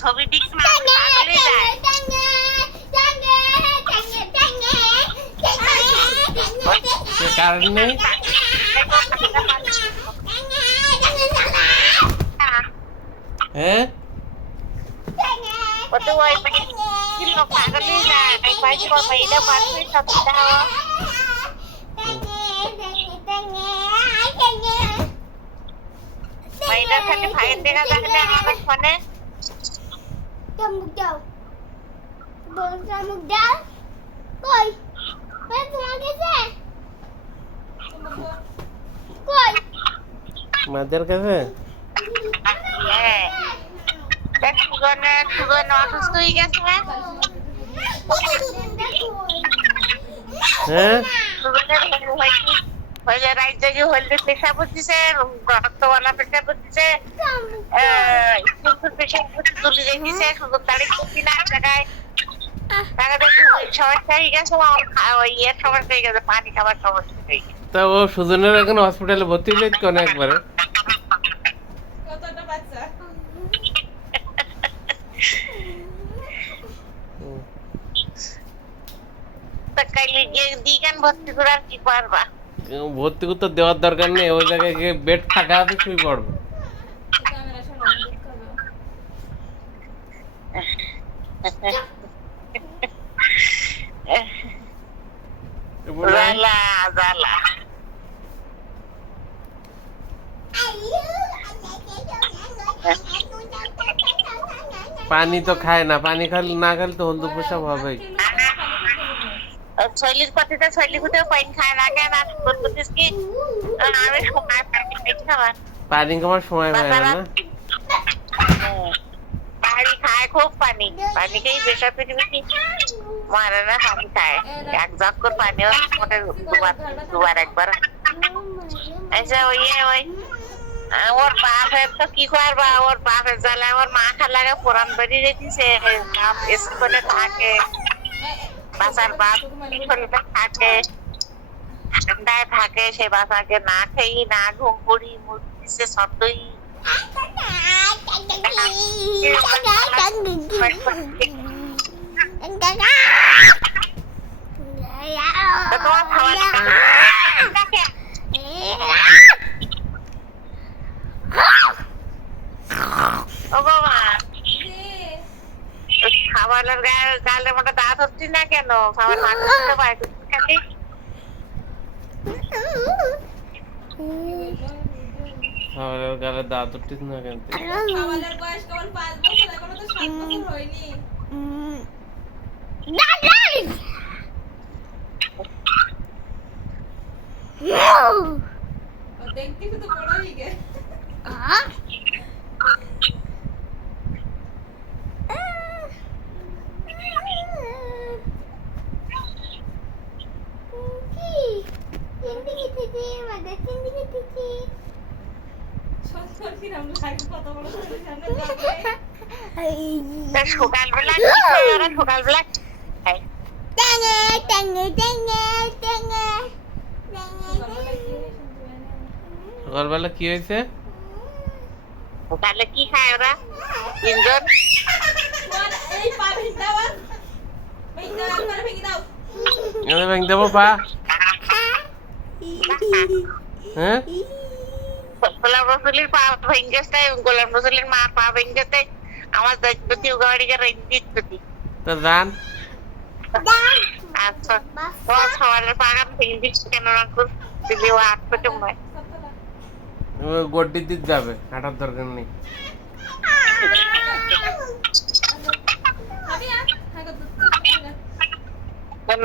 ছবি দিক না পাগলে যায় কারণ নেই হ্যাঁ Waktu wai kilo pagali na ay pai ko may da pati sa daw. May da sa ni pai tega da na anak phone. Camuk daw. Bol camuk daw. Koi. Pai তোমাকে সে? কই? মাদের কাছে Eh. Dah sugan অসুস্থ হয়ে গেছে না? হ্যাঁ হয়ে রাইট জায়গায় হলদে পেশা করতেছে রক্তওয়ালা পেশা করতেছে স্কুল পেশা করতে তুলে রেখেছে শুধু তারিখ করছি না জায়গায় সমস্যা হয়ে গেছে ইয়ের সমস্যা হয়ে গেছে পানি খাবার সমস্যা হয়ে গেছে তা ও সুজনের এখন হসপিটালে ভর্তি হয়ে কোন একবারে কতটা বাচ্চা তা কাইলে গিয়ে দিগান ভর্তি করে আর কি পারবা ভর্তি করতে দেওয়ার দরকার নেই ওই জায়গায় গিয়ে বেড ফাঁকা আছে শুয়ে পড়বো ক্যামেরা শোনা জালা জালা পানি তো খায় না পানি খালে না খেলে তো হলদু পেশাব হবে শৈলীর কথাটা শৈলী কোথাও পাইন খায় না কেন আর করতেছিস কি আমি সময় পাই খাবার পানি খাওয়ার সময় পায় না না পানি খায় খুব পানি পানি খেয়ে বেশা পৃথিবী কি মারে না পানি খায় এক জগ করে পানিও মোটে দুবার একবার আচ্ছা ওই ওর বাপের তো কি করবা ওর বাপের জ্বালায় ওর মা খালাকে পুরান বাড়ি রেখেছে স্কুলে থাকে বাসার বাপ স্কুলে থাকে ঠান্ডায় থাকে সে বাসাকে না খেয়ে না ঘুম পড়ি মুখছে শব্দই তোমার খাওয়া ও বাবা খাবারের গালের মধ্যে দাঁত হচ্ছে না কেন খাবার না করতে পারে খালি খাবারের গালে দাঁত উঠতিস না কেন আমাদের বয়স কেবল 5 বছর এখনো তো 7 বছর হয়নি দেখতে শুধু বড় হয়ে গেছে সকালবেলা সকালবেলা সকালবেলা কি হয়েছে সকালে কি খায় ওরা তিনজন এই পা ভেঙে দাও ভেঙে দাও এখানে ভেঙে দেবো পা হ্যাঁ গোলাম রসুলের পা ভেঙে গেছে গোলাম রসুলের মা পা ভেঙে গেছে আমার দায়িত্ব গাড়িকে রেখে দিচ্ছি তো যান আচ্ছা তোমার সবারের পাগান ভেঙে দিচ্ছি কেন রাখুন দিলে ও আট পেটে নয় গড্ডি দিতে যাবে হাঁটার দরকার নেই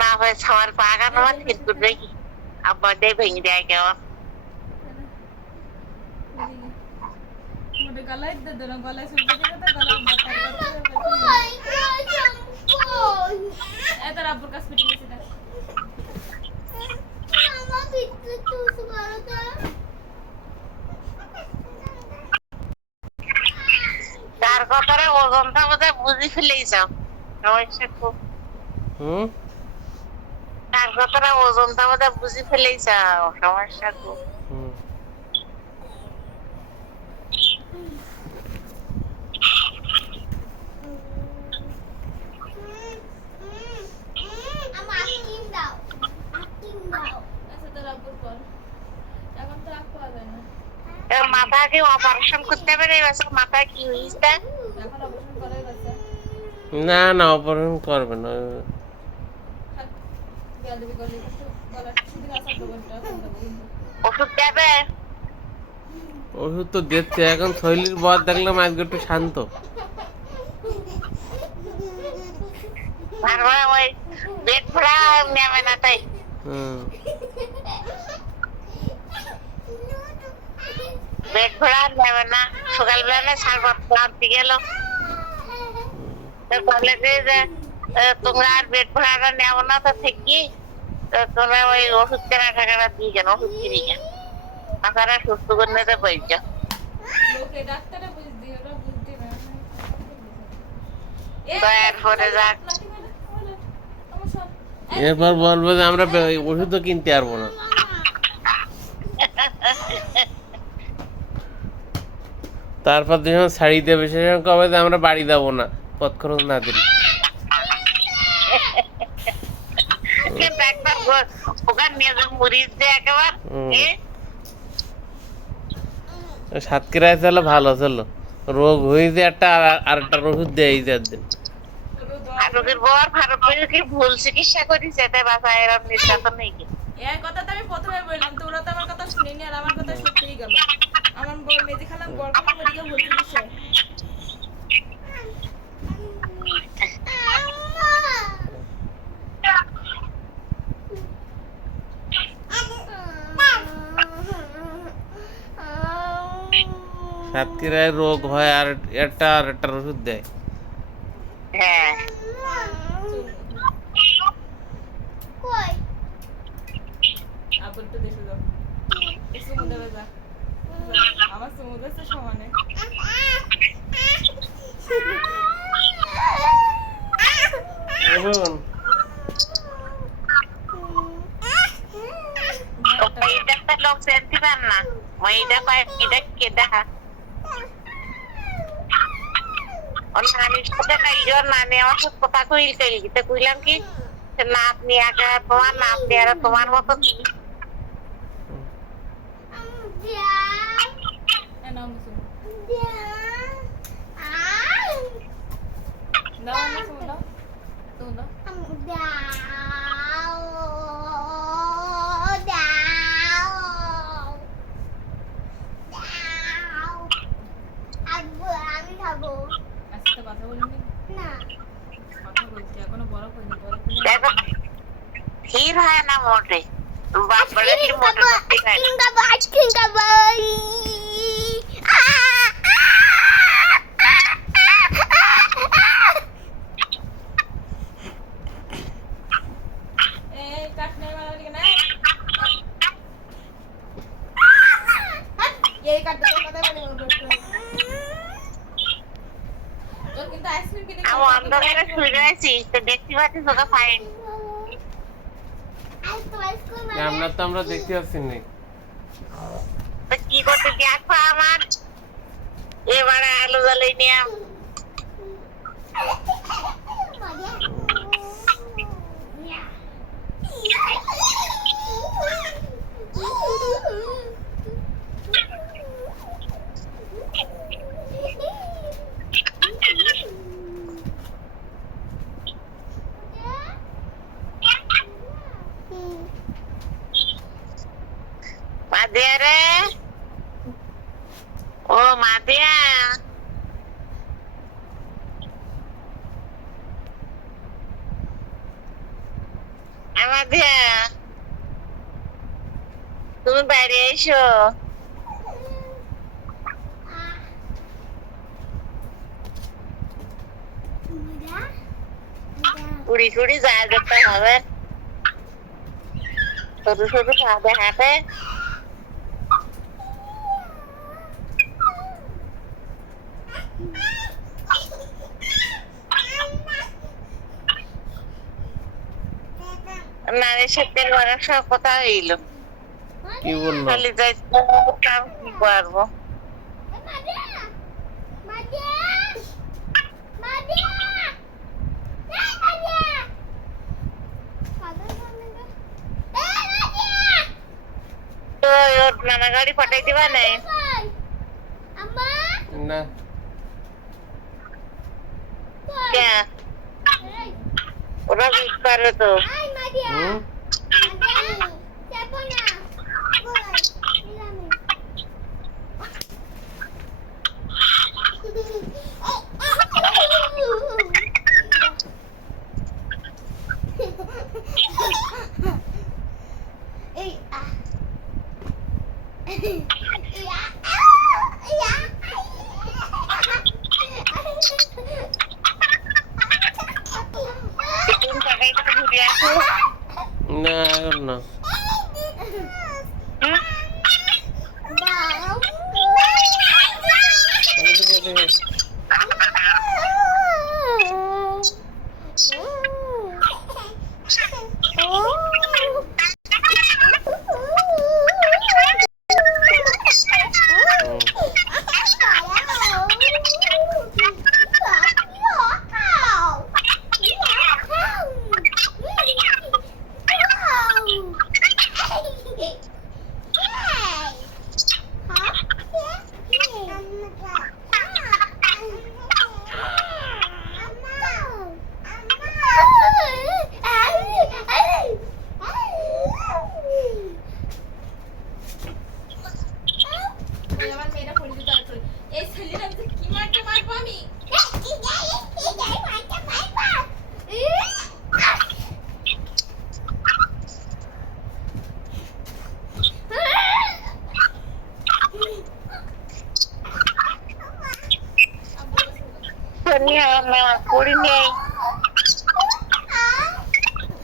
না হয় সবার পাগান আমার ঠিক করবে কি আবার দিয়ে ভেঙে দেয় কেমন মোটে গলায় দে দোনো গলায় শুনতে দিতে তো গলা এত রাব্বুর কাছে পিটি গেছে না তার কথারে ওজনটা বোধহয় বুঝি ফেলেইছ সমস্যা খুব তার কথারে ওজনটা বোধহয় বুঝি ফেলেইছ সমস্যা খুব মাথাকে অপারেশন করতে হবে রে বাসা মাথা কি হইছে এখন অপারেশন করাই গেছে না না অপারেশন করবে না গেলবি গলি একটু গলার সুদি আসার দোকানটা ওষুধ দেবে ওষুধ তো দিচ্ছে এখন শৈলীর বর দেখলাম আজকে একটু শান্ত বারবার ওই পেট ভরা নেবে না তাই হুম পেট ভরা নেবে না সকালবেলা না সারবার আনতে গেল তো বলে যে তোমরা আর পেট ভরাটা নেবো না তো থেকে তোমরা ওই ওষুধ কেনা টাকাটা দিয়ে কেন ওষুধ কিনে কেন আপনারা সুস্থ করে নিতে পারছো লোকে ডাক্তারে বুঝদি ওরা বুঝদি না তারপরে যাক এরপর বলবো যে আমরা ওষুধও কিনতে পারবো না তারপর যখন শাড়ি দেবে সেরকম কবে যে আমরা বাড়ি যাবো না পথ খরচ না দিলে ডাক্তার ওখান নিয়ে যে মরিচ দিয়ে একেবারে সাতক্ষীরায় চলো ভালো চলো রোগ হয়েছে একটা আর একটা ওষুধ দেয় যার দিন আর ওদের বর ভারত বইয়ে কি ভুল চিকিৎসা করিছে তাই বাসা এরকম নির্যাতন নেই কি এই কথা তো আমি প্রথমে বললাম তো ওরা তো আমার কথা শুনেনি আর আমার কথা সত্যিই গেল আমার বড় মেজি খালাম বড় খালাম ওদিকে বলতে দিছে সাতক্ষীরায় রোগ হয় আর একটা ওষুধ দেয় হ্যাঁ কই আপন তো দেখে দাও একটু মুদে যা আমার সমুদ্র তো সমানে এটা একটা লোক সেন্টি পান না মইটা পায় এটা কেডা ওর নানির সাথে কাইজর নানি আমার সাথে কথা কইলাম কি না আপনি একা তোমার না আপনি আর তোমার মতো নাম মুসু দিয়া দাও না সমুদ্র তো দাও আমি খাবো আজকে কথা বলিনি না কথা বলছি এখনো বড় কইনি বড় কইনি দেখো ধীর হয় না মোটে বাপ বলে কি মোটে করতে হয় আইসক্রিম খাবো এই কাট নাই মারা দিকে না এই কাট তো কথা বলি তোর কিন্তু আইসক্রিম কিনে আমি অন্ধকারে শুয়ে রয়েছি তো দেখতে পাচ্ছি তোকে ফাইন আমরা দেখতে পাচ্ছি না তো কি করতে দেখো আমার এবারে আলু জ্বালাই নিয়ে মাদিয়া রে ও মাদিয়া মাদিয়া তুমি বাইরে এসো কুড়ি কুড়ি যা যেতে হবে সরু সরু হাতে হাতে নারীর সাথে অনেক সময় কথা হইল কি বললো খালি যাইতে কাম কি করবো তো ওর নানা গাড়ি পাঠাই দিবা নাই না কে ওরা জিত পারে তো আই মাদিয়া হুম মাদিয়া চাপো না কই নিলামে এই তুমি টাকা একটু ঘুরে আসো না এখন না হুম? এদিকে, এদিকে। হুম। ওই আমার মেয়েটা পড়ে যেতে আর এই ছেলেটা যে কি মারতে মারবো আমি শনি আমার নেওয়া করি নেই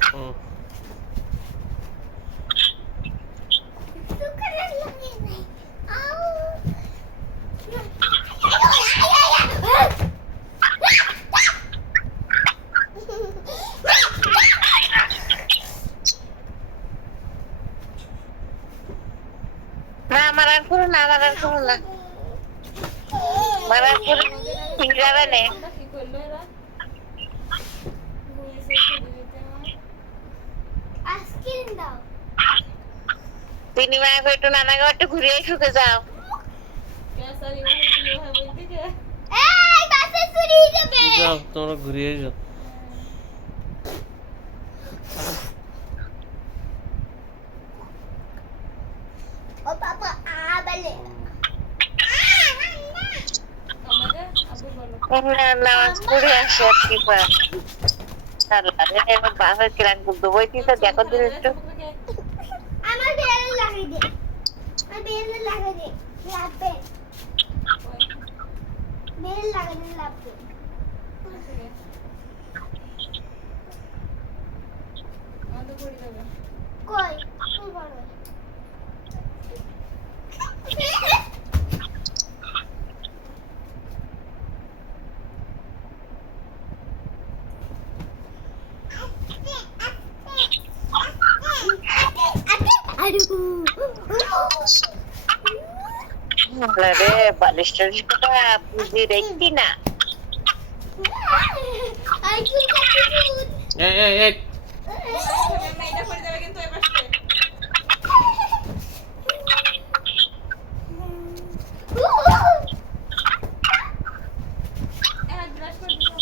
হুম। না আমার আর করো না আমার আর করো না আমার আর করো ঠিক যাবে না আমরা কি করলো এরা ঘুমিয়েছে পড়ে যেতে আমার আইসক্রিম দাও তিনি মায়া একটু নানাকে একটু ঘুরে শুকে যাও ক্যাসারি মানে কি হয় বলতে যে এই বাসে চুরি যাবে যাও তোমরা ঘুরিয়ে যাও ও বাবা বলে আমাদের আবু বলো নামাজ পড়ে আসি আর কি পার এবার বাসায় কিরান করতে বইছি তো দেখো দিন একটু আমার বেলে লাগিয়ে দে আমার বেলে লাগিয়ে দে লাগবে বেলে লাগালে লাগবে আমাদের পড়ে যাবে কই তুই বড় রে বালিশটা পুঁজি দেখছি না এই এই এই মেয়েটা পড়ে যাবে কিন্তু এ পাশে এক গ্লাস করে দিও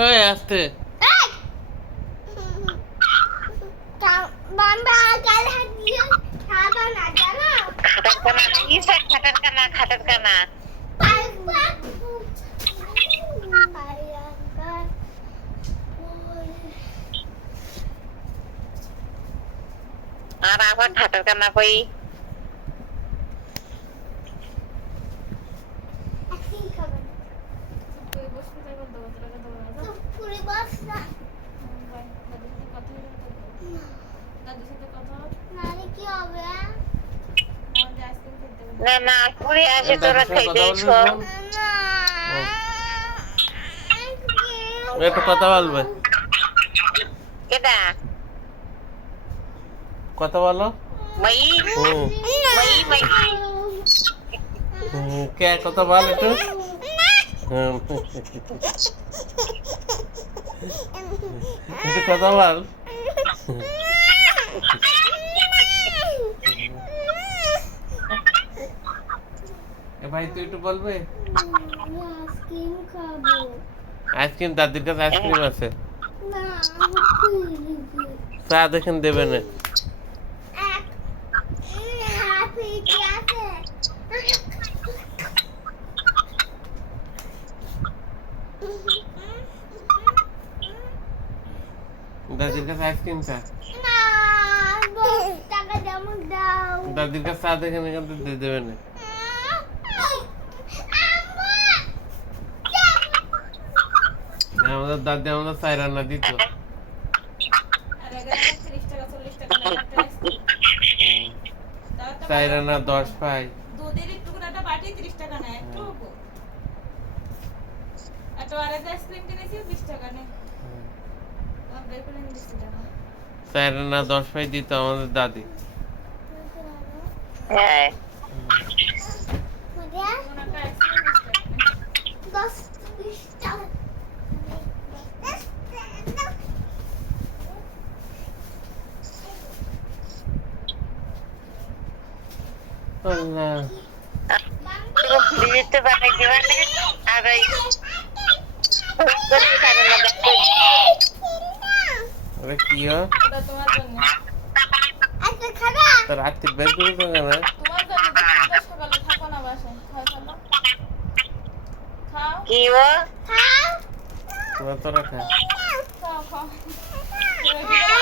ওই আস্তে খাটার কানা কি স্যার খাটার কানা আর আবার খাটার কানা কই তুই বসে থাকো দাও তোরা দাও দাদুর সাথে কথা কি হবে আমাদের আইসক্রিম খেতে হবে না না পুরি আসে তোরা দাদির সাথে খাইতে কথা এসো। বলবি বোন? একটু কথা বলবে, কেডা কথা বলো। মাই হুম মাই মাই কে কথা বল একটু। একটু কথা বল। এ ভাই তুই একটু বলবে। আইসক্রিম খাবো আইসক্রিম দাদির কাছে আইসক্রিম আছে, না চা দেখেন দেবে না। হ্যাপি কি আছে দাদির কাছে আইসক্রিম চা, না টাকা দাও দাও দাদির কাছে চা দেখেন এখান থেকে দেবে না। আমাদের দাদি আমাদের চাই রান্না দিত। আর এখানে 30 টাকা 40 টাকা লাগে একটা আইসক্রিম তাও তো চাই রান্না 10 পাই। দুধের একটু করে একটা বাটি 30 টাকা নেয় একটু একটা অরেঞ্জ আইসক্রিম কিনেছি 20 টাকা নেয় আমি বের করে নিয়ে দিচ্ছি টাকা চাই রান্না 10 পাই দিত আমাদের দাদি। হ্যাঁ মজা কোন একটা আইসক্রিম 20 টাকা 10 টাকা আল্লাহ দিতে বানাই দিবা না আর ওই কারণ না দেখো আরে কি হয়? ওটা তোমার জন্য আচ্ছা খাবা তো রাত্রি বের করে তো না। তোমার জন্য তুমি তো সকালে থাকো না বাসায় খাও চলো খাও কি ও খাও তোরা তোরা খা। খাও খাও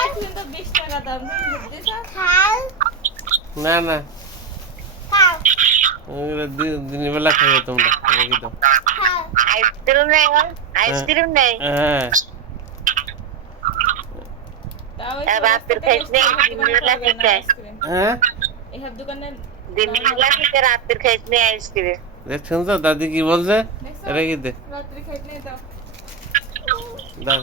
আইসক্রিম তো 20 টাকা দাম তুমি বুঝতেছ খাও না না খাও ওগুলো দিনের বেলা খাইও তোমরা, রেখে দাও। খাও আইসক্রিম নেই আইসক্রিম নেই হ্যাঁ রাতের খাইছ নেই দিনবেলা খেতে হ্যাঁ এই দোকানে দিনবেলা খেতে রাতের খাইছ নেই আইসক্রিম দেখছেন তো দাদি কি বলছে, রেখে দে রাত্রি খাইতে নেই দাও দাও।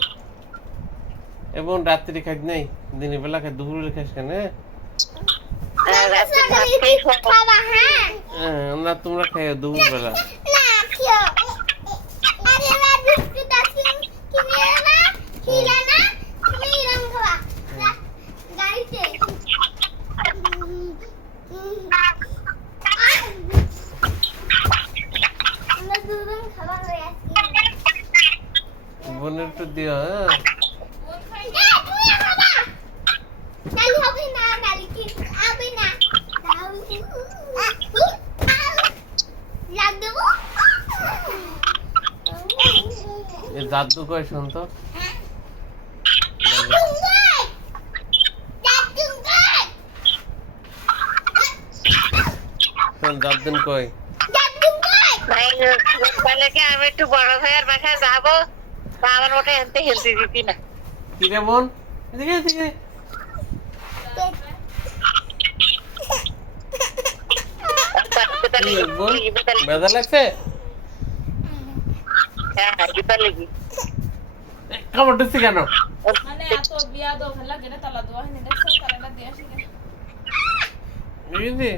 এবং রাত্রি খাই নাই, দিনের বেলা খাই, দুপুরে খাইস কেন? রাতের ভাত খাই খাবা হ্যাঁ না তোমরা খাইও দুপুর বেলা। না খেও আরে না বিস্কুট আছে কিনে না খিলা না তুমি রং খাবা গাড়িতে আমরা দুজন খাবার হয়ে আসছি বোনের একটু দিও। হ্যাঁ কোন খাই তুমি খাবা নালি হবে না নালি কি হবে না লাগ দেবো এ দাদু কয় শুন তো। শোন দাদুন কয় ভাই বলে কি আমি একটু বড় ভাইয়ের বাসায় যাবো তা আমার ওটা এনতে হেলতে দিতি না কি রে বোন, এদিকে এদিকে। কি বোন ব্যথা লাগছে? হ্যাঁ জুতা লেগে কামড় দিচ্ছি কেন? মানে এত বিয়া দাও ভালো লাগে না তালা দেওয়া হয়নি দেখছো তালাটা দিয়ে আসি বুঝলি?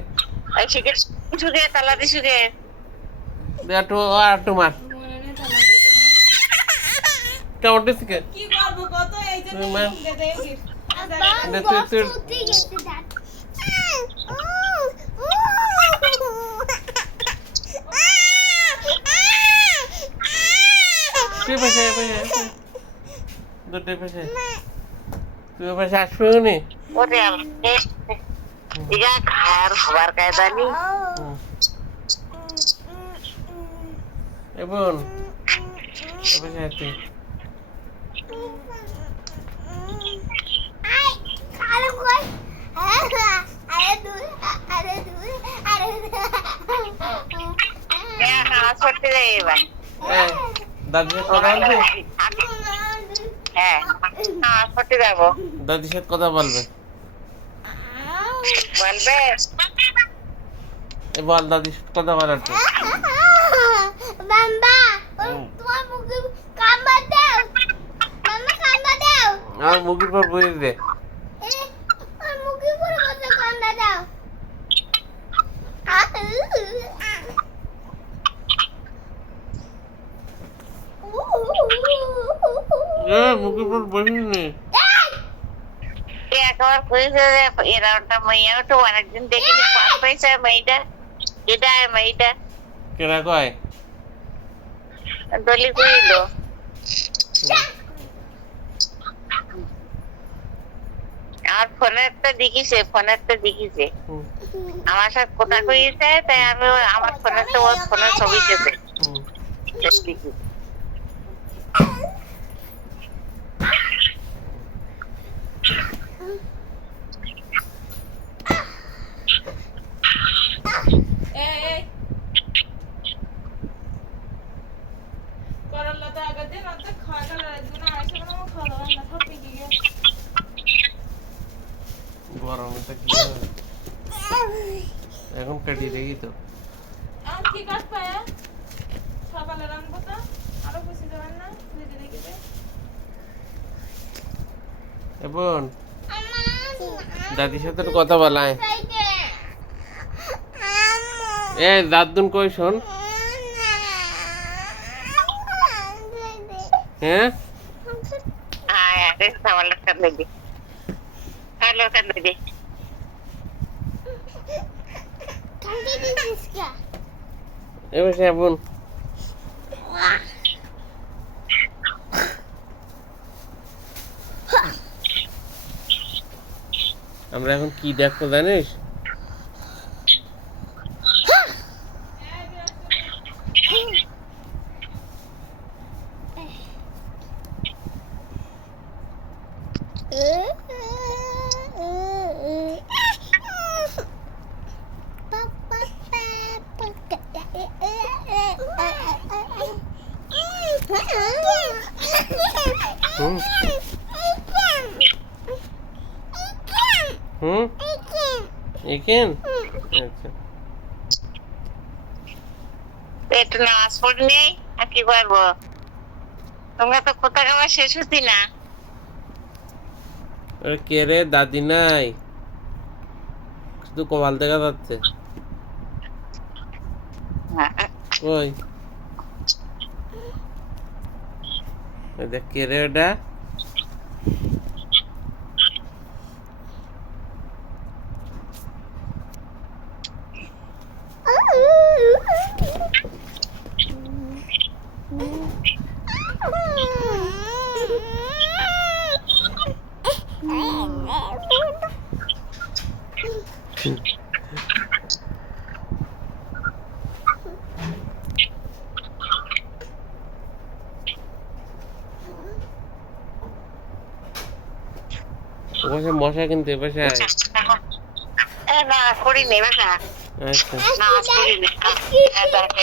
এই শিখে শুকে তালা দি শুকে দে একটু আর একটু মার। মনে নেই তালা দিয়ে কামড় দিচ্ছি কে? কি করবো কত এই যে মা। দে দে কি দে তুই তুই তুই পাশে পাশে দুটো পাশে তুই পাশে আসবে নি। ওরে ইগা খার খাবার কায়দা নি এ বোন পাশে তুই হাওয়া করতে যাই এবার দাদির সাথে কথা বলবে? হ্যাঁ হাওয়া করতে যাবো দাদির সাথে কথা বলবে? বলবে এ বল দাদির সাথে কথা বলার তো বাবা তোমার মুখে কামড় দাও মামা কামড় দাও আমার মুখের পর বই দে আর মুখে পুরো কথা কামড় দাও মুখের পর বসিস নে একবার কইছে যে এরা ওটা মাইয়া তো অনেকদিন দেখিনি পাস পাইছে মেয়েটা এটা মেয়েটা কেনা কয় দলি কইল আমার ফোনেরটা দেখিছে হুম, আমার সাথে কথা কইছে তাই আমি আমার ফোনেরটা ওর ফোনের ছবি দিয়েছে হুম। দেখি এই করল্লা তো আগের দিন অর্ধেক খাওয়া গেল একদিন আড়াইশো গ্রাম খাওয়া দাওয়া না সব পেকে গিয়ে গরমে তো কি হবে? এখন কাটিয়ে দেখি তো এখন কি কাজ পায় সকালে রান্না তো আরো খুশি যাবেন না ফ্রিজে রেখে দে এ বোন দাদির সাথে একটু কথা বলায় এ দাদুন কই শোন হ্যাঁ আরে সাওয়ালের কাছে দে সাওয়ালের কাছে দে এবার সে বোন আমরা এখন কি দেখবো জানিস হুম হুম এখান আচ্ছা একটু নামাজ পড়ি নেই আর কি করবো তোমরা তো কোথা খাবার শেষ হচ্ছি না আরে কে রে দাদি নাই শুধু কপাল দেখা যাচ্ছে ওই দেখ কে রে ওটা ওখানে মশা কিন্তু এ পাশে আয় না করি নেই বাসা আচ্ছা নামাজ পড়ি নেই